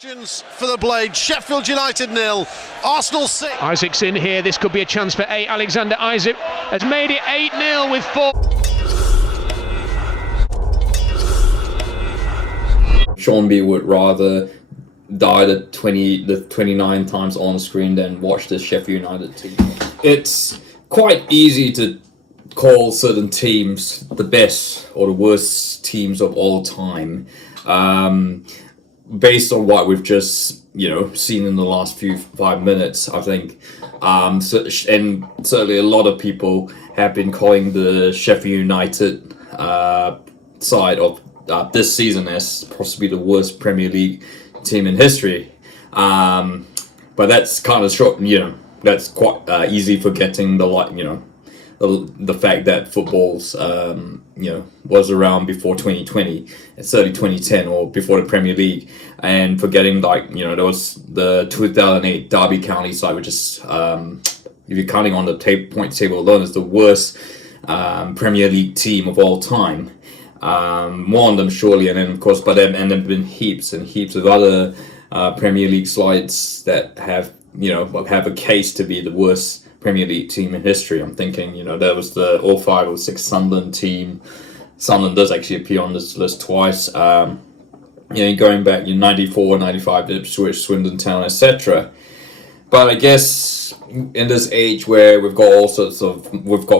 Questions for the Blade. Sheffield United 0, Arsenal 6. Isaac's in here. This could be a chance for 8. Alexander Isaac has made it 8-0 with 4. Sean B would rather die the 29 times on screen than watch the Sheffield United team. It's quite easy to call certain teams the best or the worst teams of all time. Based on what we've just, seen in the last 5 minutes, I think, and certainly a lot of people have been calling the Sheffield United side of this season as possibly the worst Premier League team in history. But that's kind of short, that's quite easy forgetting the fact that football's was around before 2020, certainly 2010 or before the Premier League, and forgetting there was the 2008 Derby County side, which is if you're counting on the point table alone, is the worst Premier League team of all time. One of them surely, and then of course, but then and there've been heaps and heaps of other Premier League sides that have a case to be the worst Premier League team in history. I'm thinking, there was the 05-06 Sunderland team. Sunderland does actually appear on this list twice. Going back, 94, 95, Ipswich, Swindon Town, etc. But I guess in this age where we've got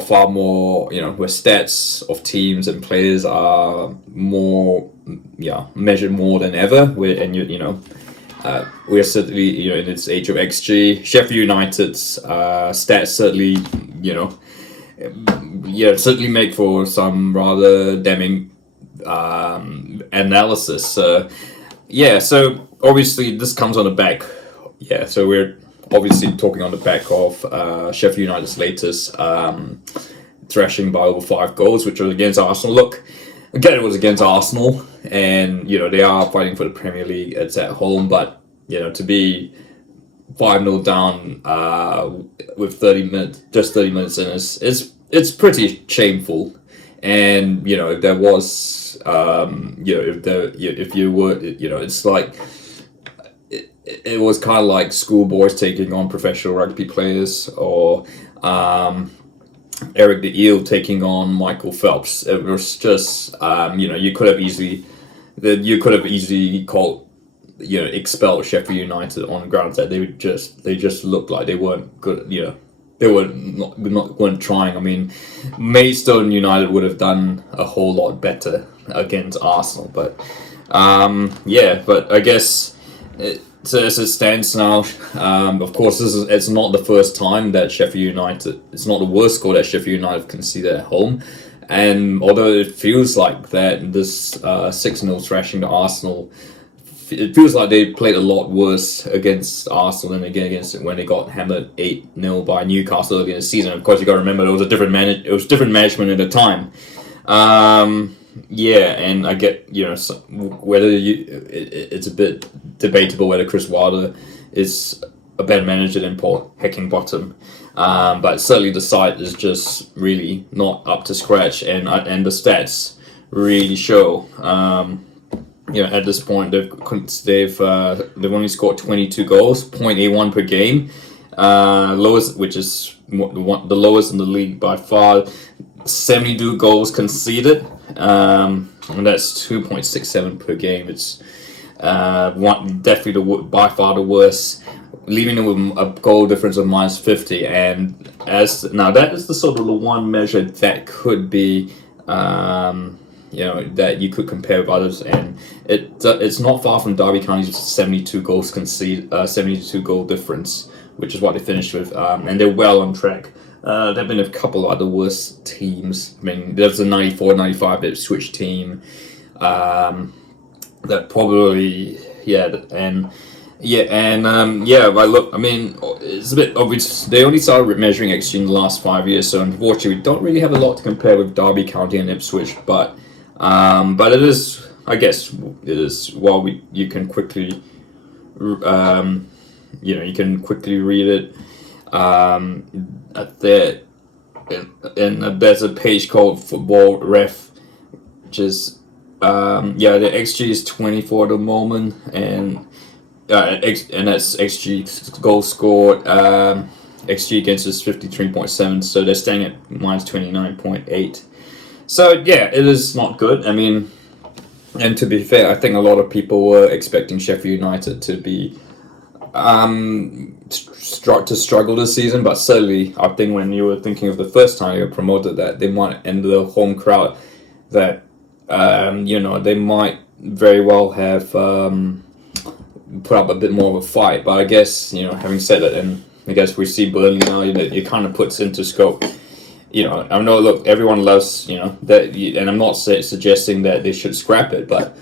far more, where stats of teams and players are more, measured more than ever. We're certainly, in this age of XG. Sheffield United's stats certainly, certainly make for some rather damning analysis. So obviously this comes on the back. So we're obviously talking on the back of Sheffield United's latest thrashing by over 5 goals, which was against Arsenal. Look, again, it was against Arsenal, and they are fighting for the Premier League. It's at home, but to be 5-0 down with 30 minutes in it's pretty shameful. And if there was if you were it's like it was kind of like schoolboys taking on professional rugby players, or Eric the Eel taking on Michael Phelps. It was just you could have easily called expelled Sheffield United on the grounds that they just looked like they weren't good. They weren't trying. I mean, Maidstone United would have done a whole lot better against Arsenal, but but I guess as it stands now, of course, it's not the first time that Sheffield United. It's not the worst score that Sheffield United conceded at home, and although it feels like that this 6-0 thrashing to Arsenal, it feels like they played a lot worse against Arsenal than again against when they got hammered 8-0 by Newcastle early in the season. Of course, you got to remember it was different management at the time. And I get whether it's a bit debatable whether Chris Wilder is a better manager than Paul Heckingbottom, but certainly the side is just really not up to scratch, and the stats really show. At this point, they've only scored 22 goals, 0.81 per game, lowest, which is the lowest in the league by far. 72 goals conceded, and that's 2.67 per game. It's definitely by far the worst, leaving them with a goal difference of -50. And that is the sort of the one measure that could be. That you could compare with others, and it's not far from Derby County's 72 goals conceded, 72 goal difference, which is what they finished with, and they're well on track. There have been a couple of other worse teams. I mean, there's a 94-95 Ipswich team that probably look, I mean, it's a bit obvious. They only started measuring XG in the last 5 years, so unfortunately we don't really have a lot to compare with Derby County and Ipswich, but it is, I guess, you can quickly, you can quickly read it. There's a page called Football Ref, which is the XG is 24 at the moment, and and that's XG goals scored. XG against is 53.7, so they're staying at minus 29.8. So yeah, it is not good. I mean, and to be fair, I think a lot of people were expecting Sheffield United to be struggle this season, but certainly I think when you were thinking of the first time you were promoted, that they might, and the home crowd, that they might very well have put up a bit more of a fight. But I guess, having said it, and I guess we see Burnley now, it kind of puts into scope. I know, look, everyone loves, that, and I'm not suggesting that they should scrap it, but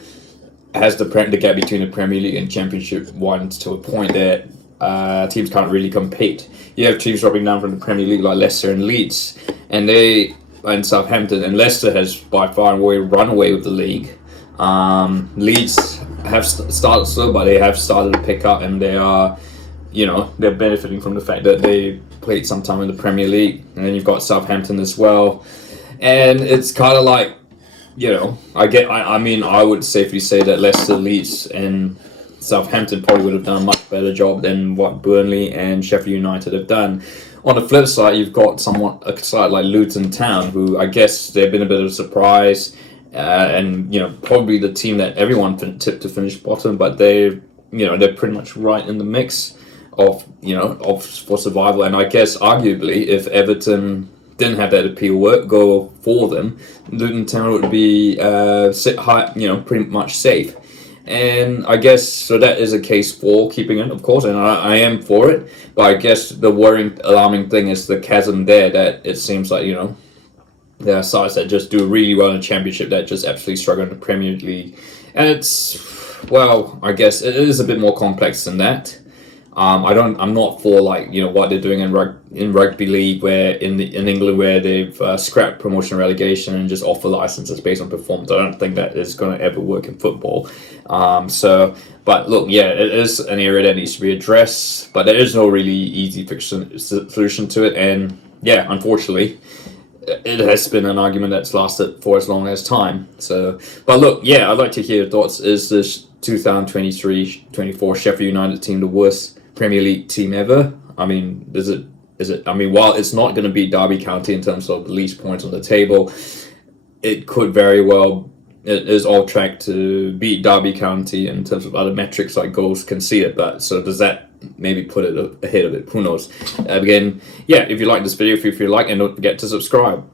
has the gap between the Premier League and Championship widened to a point that teams can't really compete. You have teams dropping down from the Premier League like Leicester and Leeds, and Southampton, and Leicester has by far and away run away with the league. Leeds have started slow, but they have started to pick up, and they are, they're benefiting from the fact that they played some time in the Premier League, and then you've got Southampton as well, and it's kind of like, I would safely say that Leicester, Leeds, and Southampton probably would have done a much better job than what Burnley and Sheffield United have done. On the flip side, you've got a side like Luton Town, who I guess they've been a bit of a surprise, and probably the team that everyone tipped to finish bottom, but they're pretty much right in the mix of for survival. And I guess arguably, if Everton didn't have that appeal go for them, Luton Town would be pretty much safe. And I guess so that is a case for keeping it, of course, and I am for it. But I guess the alarming thing is the chasm there, that it seems like, there are sides that just do really well in the Championship that just absolutely struggle in the Premier League. And I guess it is a bit more complex than that. I'm not for what they're doing in rugby league, where in England, where they've scrapped promotion and relegation and just offer licenses based on performance. I don't think that is going to ever work in football. But look, yeah, it is an area that needs to be addressed, but there is no really easy solution to it. And yeah, unfortunately, it has been an argument that's lasted for as long as time. So, but look, yeah, I'd like to hear your thoughts. Is this 2023-24 Sheffield United team the worst Premier League team ever? I mean, is it? I mean, while it's not going to beat Derby County in terms of the least points on the table, it could very well. It is all track to beat Derby County in terms of other metrics like goals conceded. But so does that maybe put it ahead of it? Who knows? Again, yeah. If you like this video, feel free to like, and don't forget to subscribe.